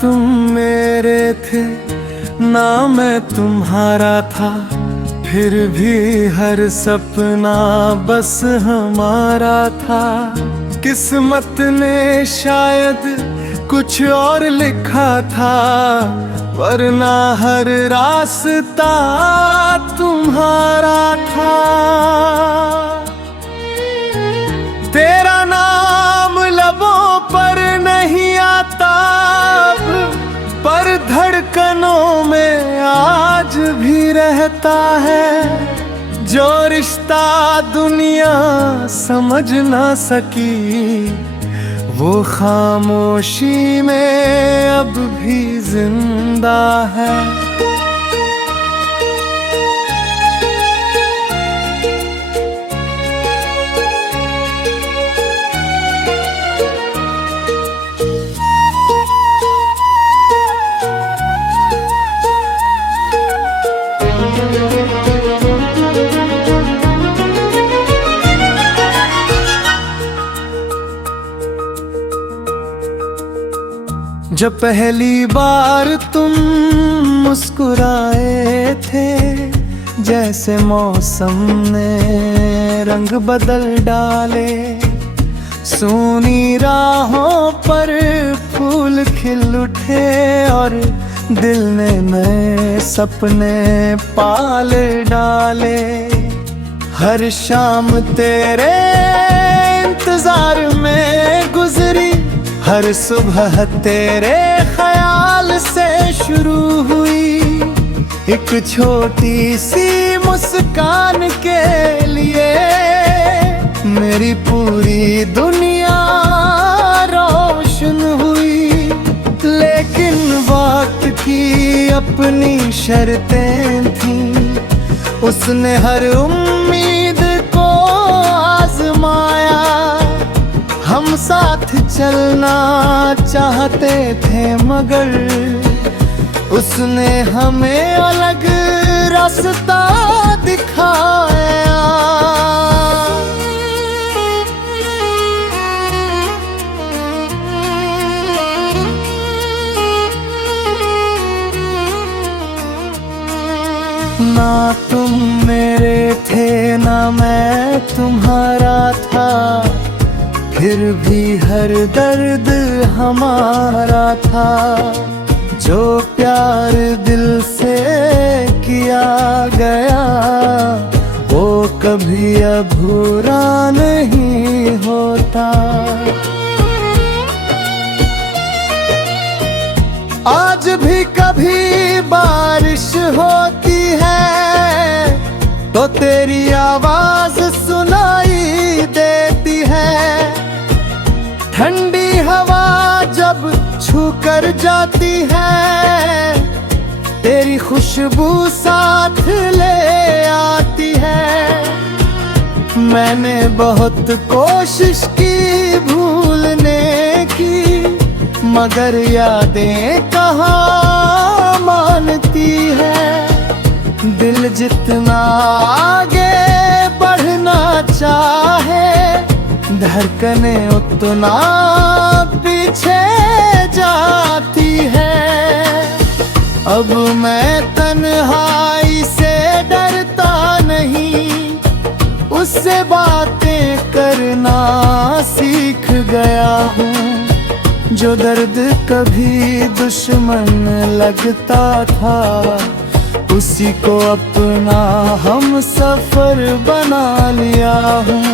तुम मेरे थे ना मैं तुम्हारा था, फिर भी हर सपना बस हमारा था। किस्मत ने शायद कुछ और लिखा था, वरना हर रास्ता तुम्हारा था। तेरा नाम लबों पर नहीं आता, पर धड़कनों में आज भी रहता है। जो रिश्ता दुनिया समझ ना सकी, वो खामोशी में अब भी जिंदा है। जब पहली बार तुम मुस्कुराए थे, जैसे मौसम ने रंग बदल डाले। सूनी राहों पर फूल खिल उठे और दिल ने नए सपने पाल डाले। हर शाम तेरे इंतजार में गुजरी, हर सुबह तेरे ख्याल से शुरू हुई। एक छोटी सी मुस्कान के लिए मेरी पूरी दुनिया रोशन हुई। लेकिन वक्त की अपनी शर्तें थीं, उसने हर उम्मीद को आजमाया। हम साथ चलना चाहते थे मगर उसने हमें अलग रास्ता दिखाया। ना तुम मेरे थे ना मैं तुम्हारा था, फिर भी हर दर्द हमारा था। जो प्यार दिल से किया गया, वो कभी अधूरा नहीं होता। आज भी कभी बारिश होती है तो तेरी आवाज सुनाई देती है। ठंडी हवा जब छू कर जाती है, तेरी खुशबू साथ ले आती है। मैंने बहुत कोशिश की भूलने की, मगर यादें कहाँ मानती है। दिल जितना आगे बढ़ना चाहे, धड़कने उतना पीछे जाती है। अब मैं तन्हाई से डरता नहीं, उससे बातें करना सीख गया हूँ। जो दर्द कभी दुश्मन लगता था, उसी को अपना हम सफर बना लिया हूँ।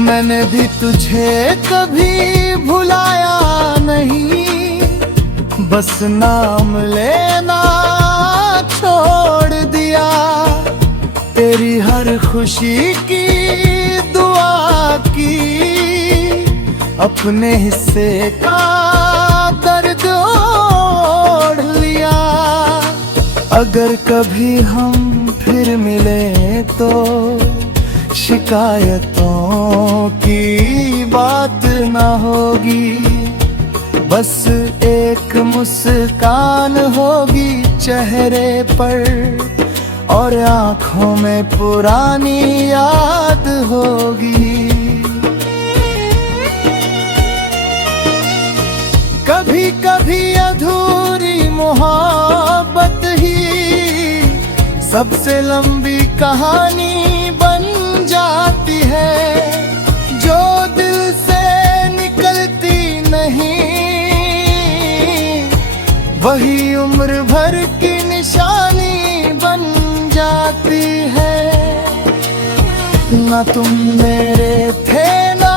मैंने भी तुझे कभी भुलाया नहीं, बस नाम लेना छोड़ दिया। तेरी हर खुशी की दुआ की, अपने हिस्से का दर्द ओढ़ लिया। अगर कभी हम फिर मिले तो शिकायतों की बात ना होगी, बस एक मुस्कान होगी चेहरे पर और आँखों में पुरानी याद होगी। कभी कभी अधूरी मोहब्बत ही सबसे लंबी कहानी बन जाती है, जो दिल से निकलती नहीं वही उम्र भर की निशानी बन जाती है। ना तुम मेरे थे ना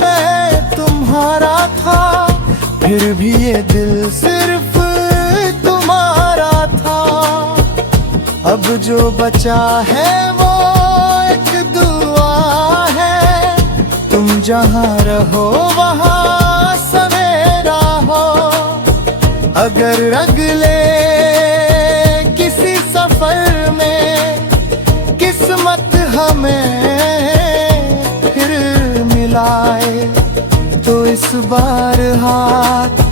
मैं तुम्हारा था, फिर भी ये दिल सिर्फ तुम्हारा था। अब जो बचा है वो एक दुआ है, तुम जहाँ रहो वहाँ सवेरा हो। अगर अगले किसी सफर में किस्मत हमें फिर मिलाए, तो इस बार हाथ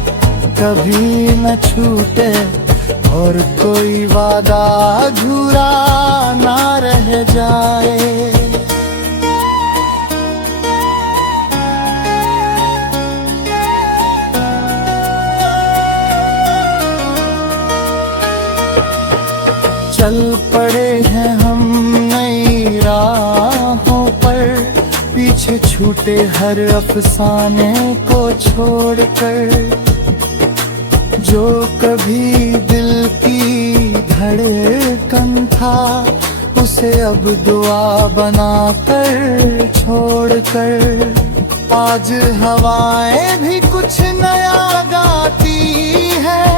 कभी न छूटे और कोई वादा अधूरा ना रह जाए। चल पड़े हैं हम नई राहों पर, पीछे छूटे हर अफसाने को छोड़कर। जो कभी दिल की धड़कन था उसे अब दुआ बनाकर छोड़कर। आज हवाएं भी कुछ नया गाती है,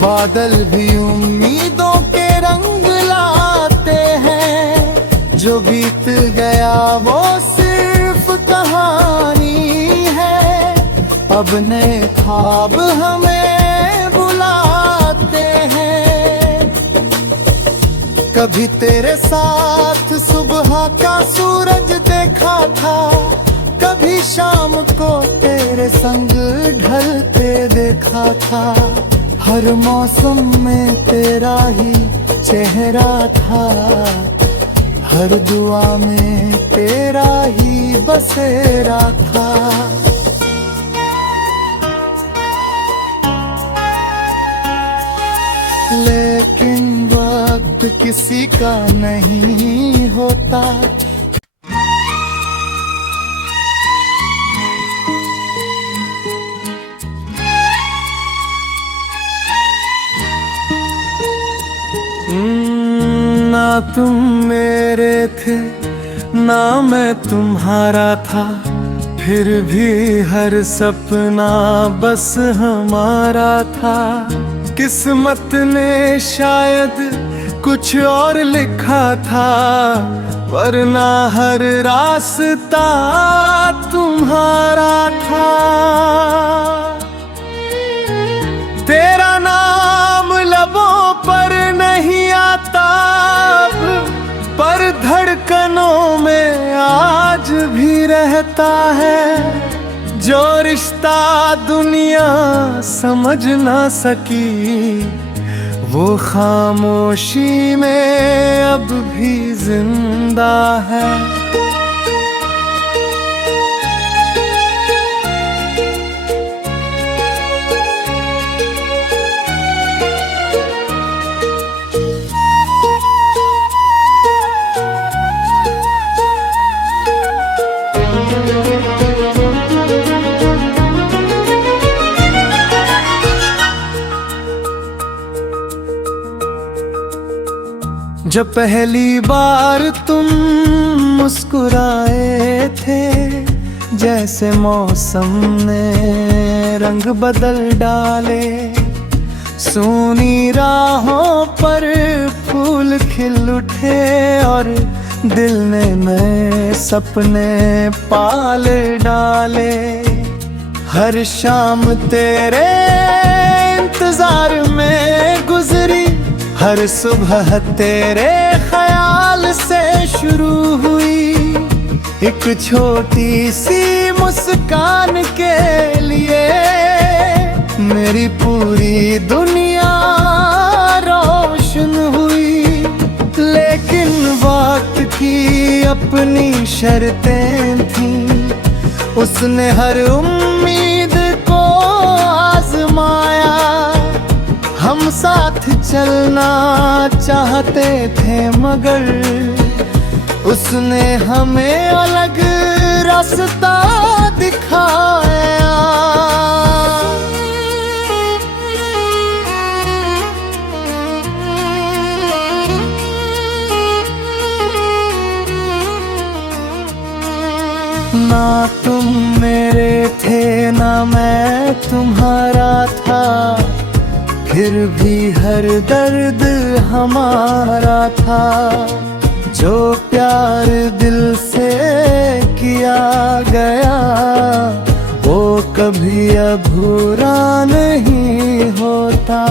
बादल भी उम्मीदों के रंग लाते हैं। जो बीत गया वो सिर्फ कहानी है, अब नए ख्वाब हमें बुलाते हैं। कभी तेरे साथ सुबह का सूरज देखा था, कभी शाम को तेरे संग ढलते देखा था। हर मौसम में तेरा ही चेहरा था, हर दुआ में तेरा ही बसेरा था। लेकिन वक्त किसी का नहीं होता, ना तुम मेरे थे ना मैं तुम्हारा था, फिर भी हर सपना बस हमारा था। किस्मत ने शायद कुछ और लिखा था, वरना हर रास्ता तुम्हारा था। तेरा नाम लबों पर नहीं आता, पर धड़कनों में आज भी रहता है। जो रिश्ता दुनिया समझ ना सकी, वो खामोशी में अब भी जिंदा है। जब पहली बार तुम मुस्कुराए थे, जैसे मौसम ने रंग बदल डाले। सूनी राहों पर फूल खिल उठे और दिल ने नए सपने पाल डाले। हर शाम तेरे इंतजार में गुजरी, हर सुबह तेरे ख्याल से शुरू हुई। एक छोटी सी मुस्कान के लिए मेरी पूरी दुनिया रोशन हुई। अपनी शर्तें थीं, उसने हर उम्मीद को आजमाया। हम साथ चलना चाहते थे मगर उसने हमें अलग रास्ता दिखाया। ना तुम मेरे थे ना मैं तुम्हारा था, फिर भी हर दर्द हमारा था। जो प्यार दिल से किया गया वो कभी अधूरा नहीं होता।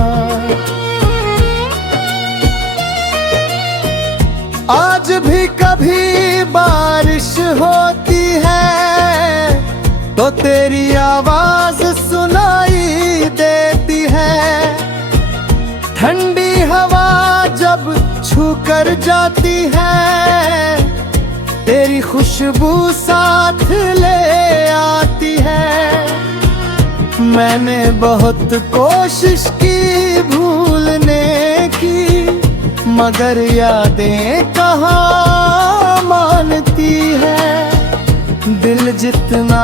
आज भी कभी बारिश होती है तो तेरी आवाज सुनाई देती है। ठंडी हवा जब छू कर जाती है तेरी खुशबू साथ ले आती है। मैंने बहुत कोशिश की भूलने की मगर यादें कहाँ मानती है। दिल जितना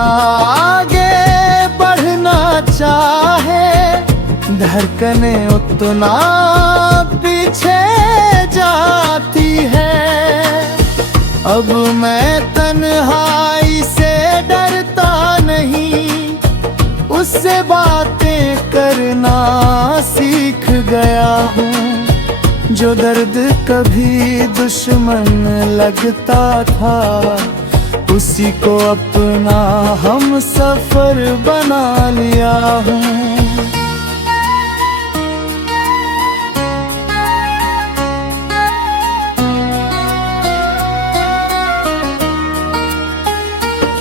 आगे बढ़ना चाहे धड़कनें उतना पीछे जाती है। अब मैं तन्हाई से डरता नहीं, उससे बातें करना सीख गया हूँ। जो दर्द कभी दुश्मन लगता था उसी को अपना हम सफर बना लिया हूँ।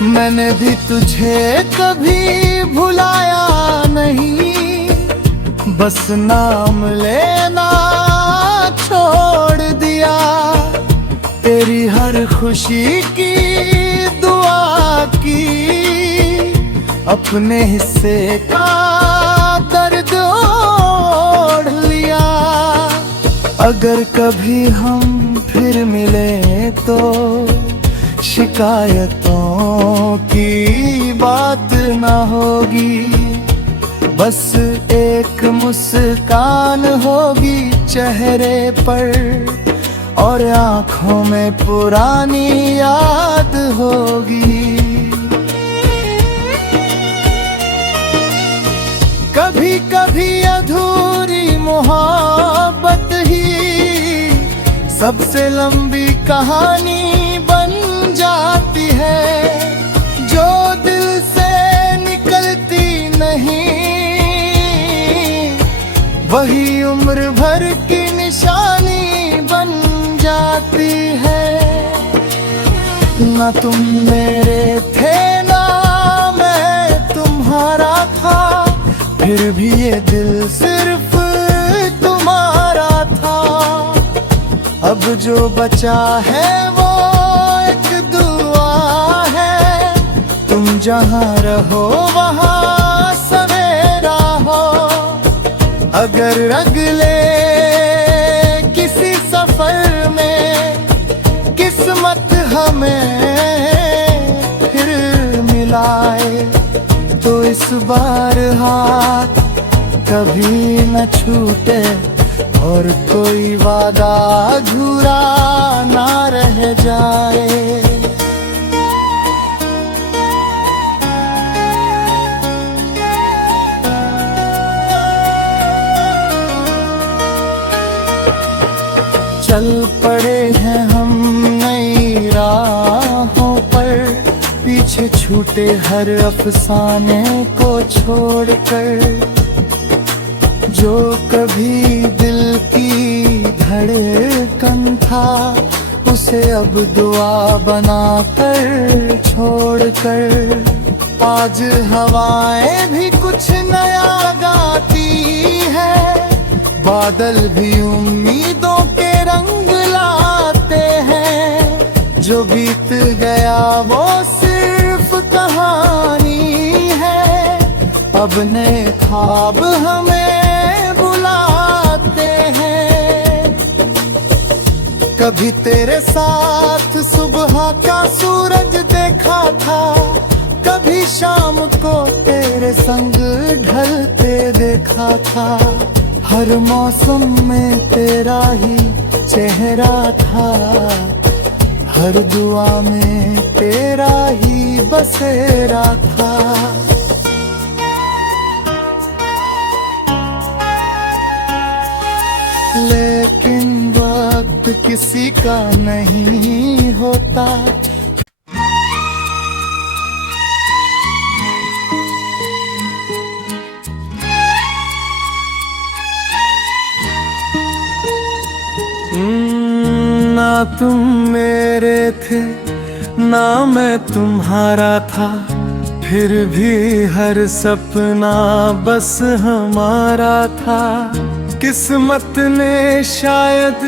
मैंने भी तुझे कभी भुलाया नहीं, बस नाम लेना छोड़ दिया। तेरी हर खुशी की दुआ की, अपने हिस्से का दर्द ओढ़ लिया। अगर कभी हम फिर मिले तो शिकायतों की बात ना होगी, बस एक मुस्कान होगी चेहरे पर और आँखों में पुरानी याद होगी। कभी कभी अधूरी मोहब्बत ही सबसे लंबी कहानी बन जाती है। जो दिल से निकलती नहीं वही उम्र भर की निशानी बन जाती है। ना तुम मेरे थे ना मैं तुम्हारा था, फिर भी ये दिल सिर्फ तुम्हारा था। अब जो बचा है वो एक दुआ है, तुम जहाँ रहो वहाँ सवेरा हो। अगर अगले किसी सफर में किस्मत हमें फिर मिलाए तो इस बार हाथ कभी न छूटे और कोई वादा अधूरा ना रह जाए। चल पड़े हैं हम नई राहों पर, पीछे छूटे हर अफसाने को छोड़कर। जो कभी दिल की धड़कन था उसे अब दुआ बनाकर छोड़कर। आज हवाएं भी कुछ नया गाती है, बादल भी उम्मीदों के रंग लाते हैं। जो बीत गया वो सिर्फ कहानी है, अब नए ख्वाब हमें बुलाते हैं। कभी तेरे साथ सुबह का सूरज देखा था, कभी शाम को तेरे संग ढलते देखा था। हर मौसम में तेरा ही चेहरा था, हर दुआ में तेरा ही बसेरा था। लेकिन वक्त किसी का नहीं होता, ना तुम मेरे थे ना मैं तुम्हारा था, फिर भी हर सपना बस हमारा था। किस्मत ने शायद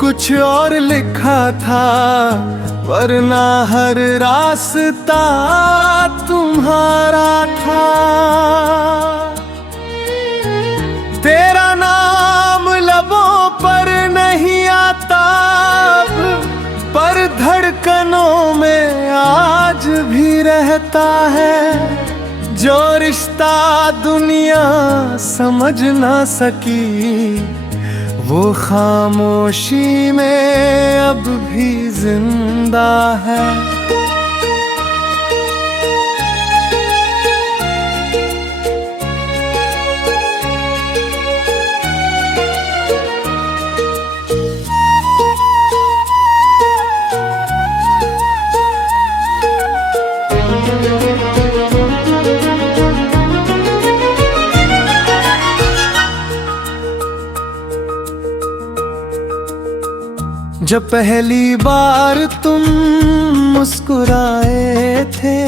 कुछ और लिखा था, वरना हर रास्ता तुम्हारा था। तेरा नाम लबों पर नहीं आता, पर धड़कनों में आज भी रहता है। जो रिश्ता दुनिया समझ ना सकी, वो खामोशी में अब भी जिंदा है। जब पहली बार तुम मुस्कुराए थे,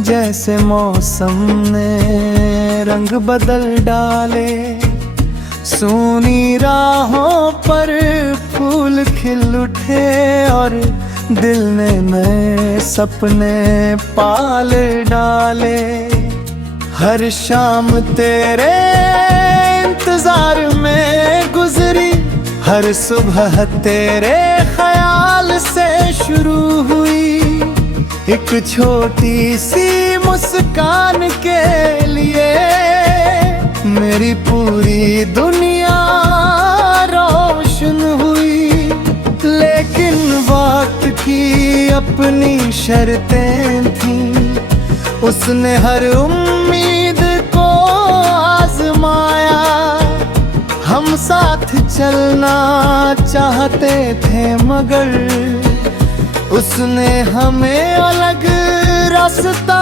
जैसे मौसम ने रंग बदल डाले। सूनी राहों पर फूल खिल उठे और दिल ने नए सपने पाल डाले। हर शाम तेरे इंतजार में गुजरी, हर सुबह तेरे ख्याल से शुरू हुई। एक छोटी सी मुस्कान के लिए मेरी पूरी दुनिया रोशन हुई। लेकिन वक्त की अपनी शर्तें थीं, उसने हर उम्मीद को आजमाया। हम साथ चलना चाहते थे मगर उसने हमें अलग रास्ता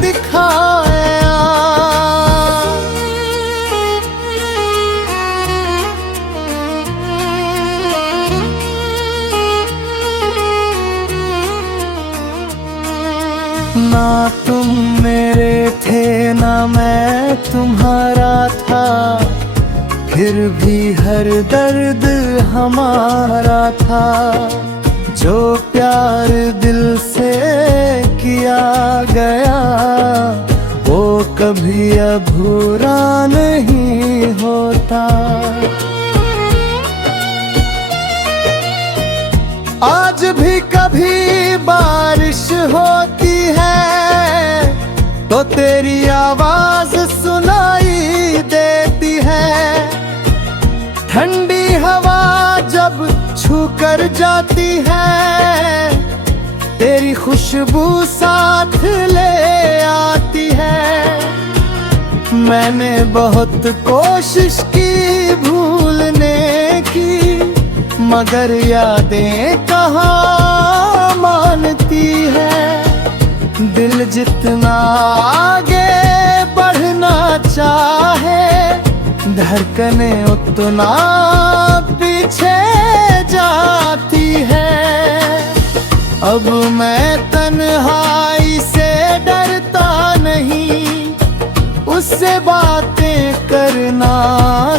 दिखाया। ना तुम मेरे थे ना मैं तुम्हारा था, फिर भी हर दर्द हमारा था। जो प्यार दिल से किया गया वो कभी अधूरा नहीं होता। आज भी कभी बारिश होती है तो तेरी आवाज सुनाई देती है। ठंडी हवा जब छू कर जाती है तेरी खुशबू साथ ले आती है। मैंने बहुत कोशिश की भूलने की, मगर यादें कहाँ मानती है। दिल जितना आगे बढ़ना चाहे धड़कने उतना पीछे जाती है। अब मैं तन्हाई से डरता नहीं, उससे बातें करना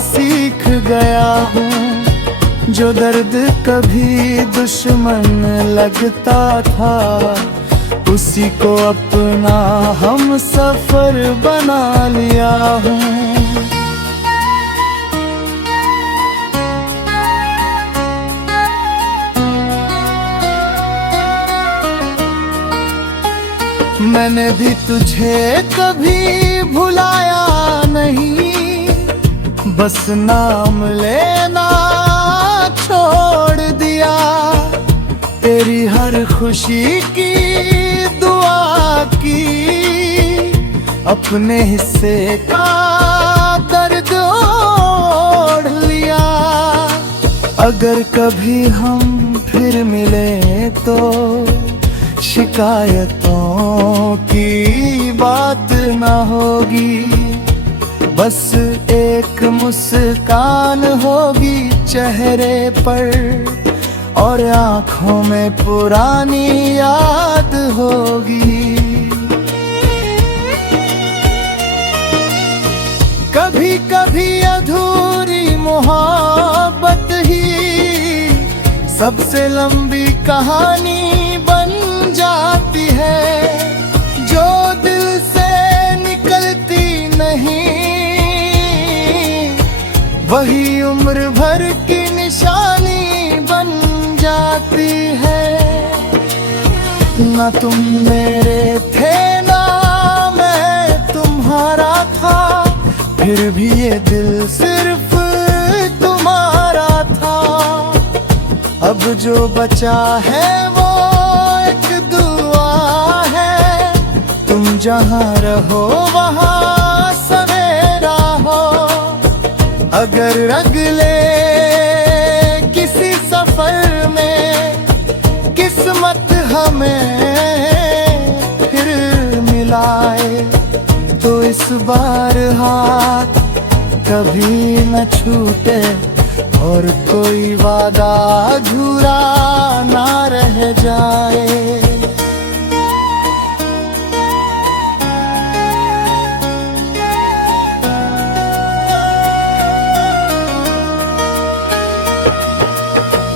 सीख गया हूँ। जो दर्द कभी दुश्मन लगता था, उसी को अपना हम सफर बना लिया हूँ। मैंने भी तुझे कभी भुलाया नहीं, बस नाम लेना छोड़ दिया। तेरी हर खुशी की दुआ की, अपने हिस्से का दर्द ओढ़ लिया। अगर कभी हम फिर मिले तो शिकायतों की बात ना होगी, बस एक मुस्कान होगी चेहरे पर और आँखों में पुरानी याद होगी। कभी कभी अधूरी मोहब्बत ही सबसे लंबी कहानी बन जाती है, जो दिल से निकलती नहीं, वही उम्र भर की निशानी बन जाती है। ना तुम मेरे थे ना मैं तुम्हारा था, फिर भी ये दिल सिर्फ तुम्हारा था। अब जो बचा है वो एक दुआ है, तुम जहाँ रहो वहाँ सवेरा हो। अगर अगले किसी सफर में किस्मत हमें फिर मिलाए, तो इस बार हाथ कभी न छूटे और कोई वादा अधूरा ना रह जाए।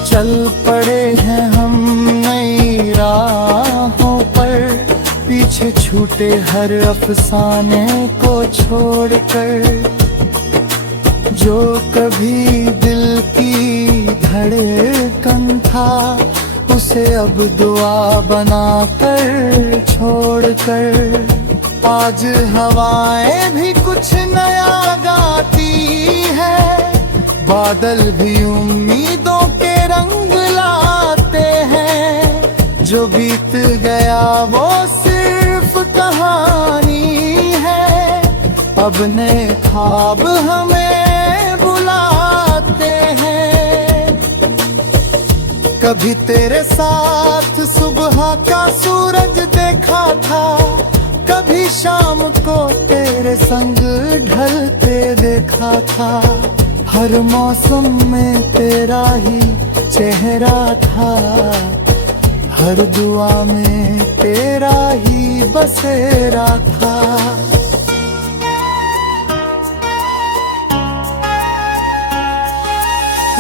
चल पड़े हैं हम नई राहों पर, पीछे छूटे हर अफसाने को छोड़कर। जो कभी दिल की धड़कन था, उसे अब दुआ बनाकर छोड़कर। आज हवाएं भी कुछ नया गाती है, बादल भी उम्मीदों के रंग लाते हैं। जो बीत गया वो सिर्फ कहानी है, अब नए ख्वाब हमें बुलाते हैं। कभी तेरे साथ सुबह का सूरज देखा था, कभी शाम को तेरे संग ढलते देखा था। हर मौसम में तेरा ही चेहरा था, हर दुआ में तेरा ही बसेरा था।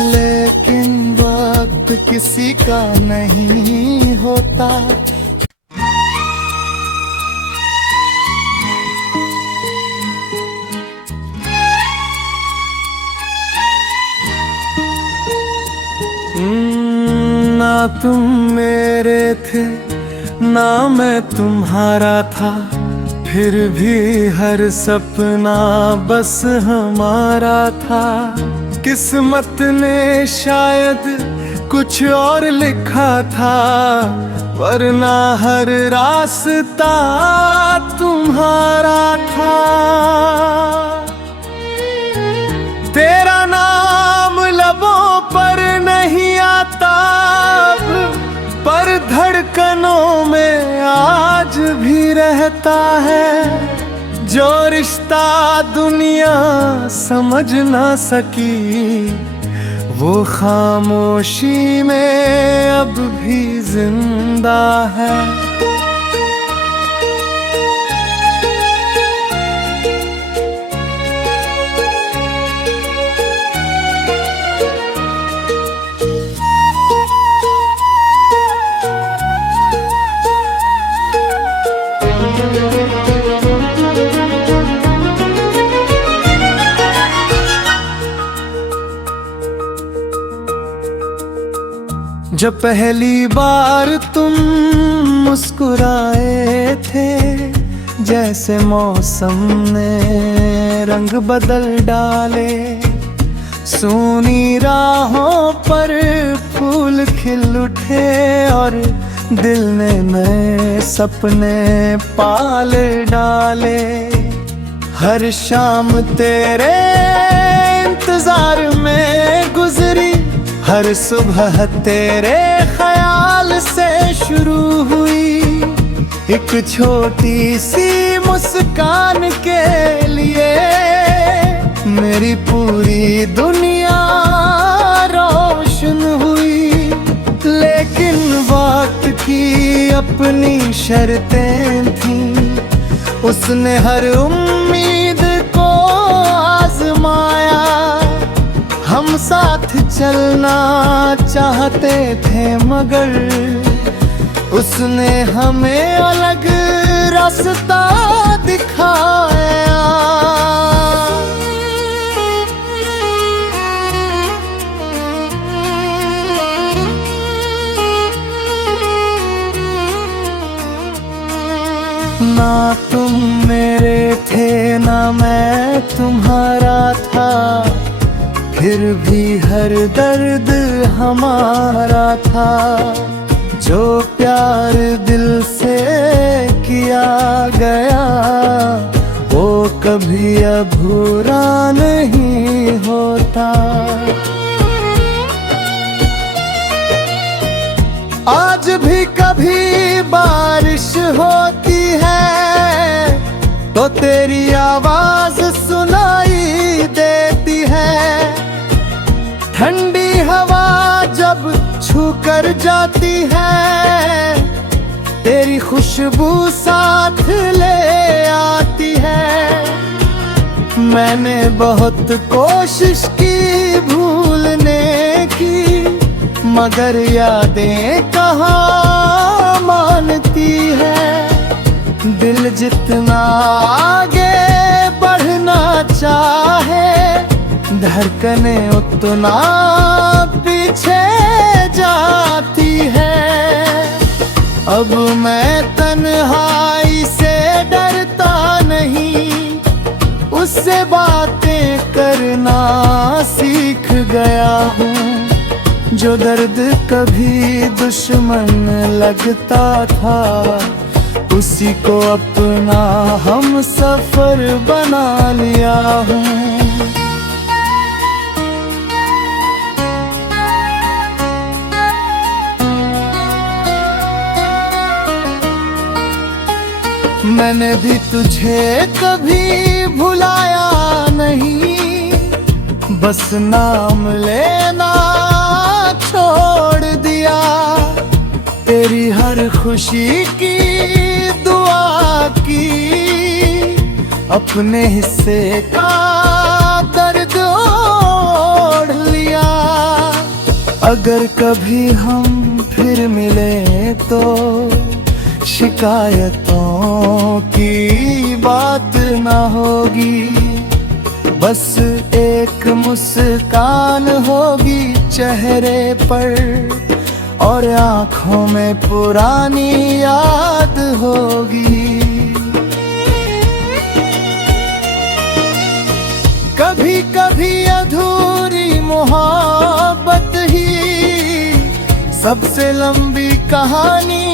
लेकिन वक्त किसी का नहीं होता, ना तुम मेरे थे ना मैं तुम्हारा था, फिर भी हर सपना बस हमारा था। किस्मत ने शायद कुछ और लिखा था, वरना हर रास्ता तुम्हारा था। तेरा नाम लबों पर नहीं आता, पर धड़कनों में आज भी रहता है। जो रिश्ता दुनिया समझ ना सकी, वो खामोशी में अब भी जिंदा है। जब पहली बार तुम मुस्कुराए थे, जैसे मौसम ने रंग बदल डाले। सूनी राहों पर फूल खिल उठे और दिल ने नए सपने पाल डाले। हर शाम तेरे इंतजार में गुजरी, हर सुबह तेरे ख्याल से शुरू हुई। एक छोटी सी मुस्कान के लिए मेरी पूरी दुनिया रोशन हुई। लेकिन वक्त की अपनी शर्तें थीं, उसने हर उम्मीद को आजमाया। हम साथ चलना चाहते थे मगर उसने हमें अलग रास्ता दिखाया। ना तुम मेरे थे ना मैं तुम्हारा था, फिर भी हर दर्द हमारा था। जो प्यार दिल से किया गया वो कभी अधूरा नहीं होता। आज भी कभी बारिश होती है तो तेरी आवाज सुनाई देती है। ठंडी हवा जब छू कर जाती है, तेरी खुशबू साथ ले आती है। मैंने बहुत कोशिश की भूलने की, मगर यादें कहाँ मानती है। दिल जितना आगे बढ़ना चाहे, धड़कने उतना पीछे जाती है। अब मैं तन्हाई से डरता नहीं, उससे बातें करना सीख गया हूँ। जो दर्द कभी दुश्मन लगता था, उसी को अपना हम सफर बना लिया हूँ। मैंने भी तुझे कभी भुलाया नहीं, बस नाम लेना छोड़ दिया। तेरी हर खुशी की दुआ की, अपने हिस्से का दर्द ओढ़ लिया। अगर कभी हम फिर मिले तो शिकायतों की बात ना होगी, बस एक मुस्कान होगी चेहरे पर और आँखों में पुरानी याद होगी। कभी कभी अधूरी मोहब्बत ही सबसे लंबी कहानी